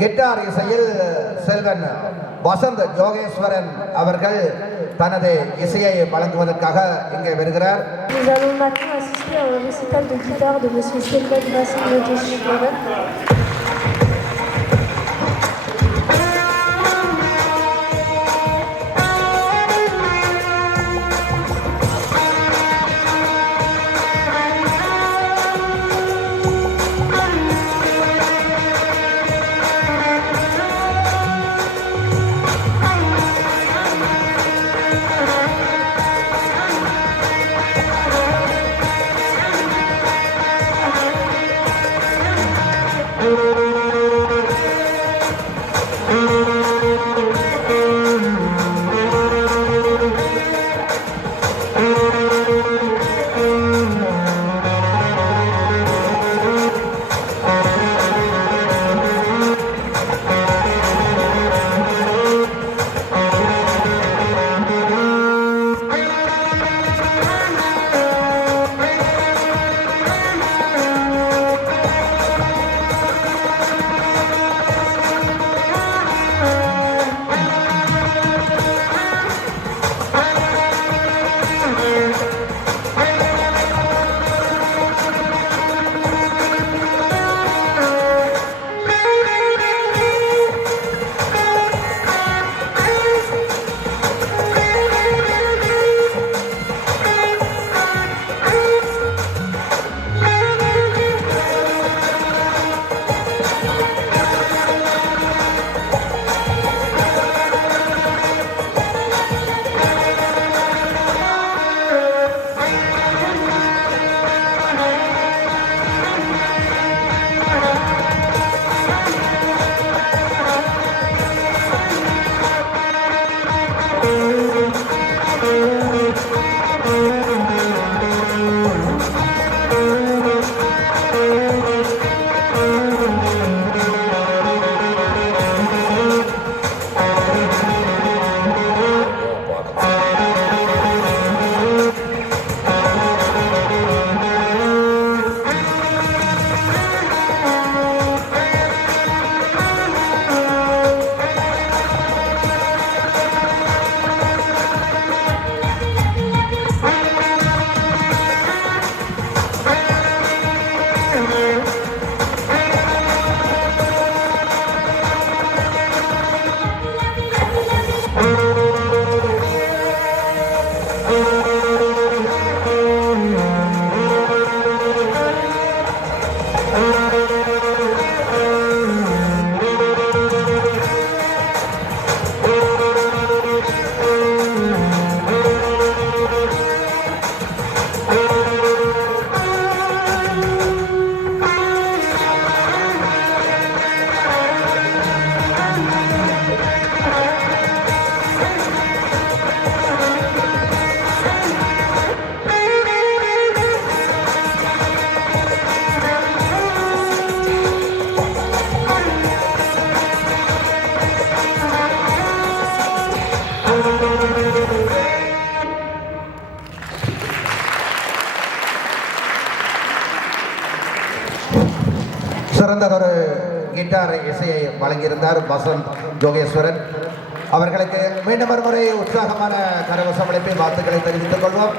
Guitar இசையில் செல்வன் வசந்த் ஜோகேஸ்வரன் அவர்கள் தனது இசையை வழங்குவதற்காக இங்கே வருகிறார். Nous allons maintenant assister à un récital de guitare de monsieur Selvan Vasant Jogeshwaran. சிறந்ததொரு guitar இசையை வழங்கியிருந்தார் வசந்த் ஜோகேஸ்வரன் அவர்களுக்கு மீண்டும் ஒரு முறை உற்சாகமான கரவசமளிப்பு வாழ்த்துக்களை தெரிவித்துக் கொள்வோம்.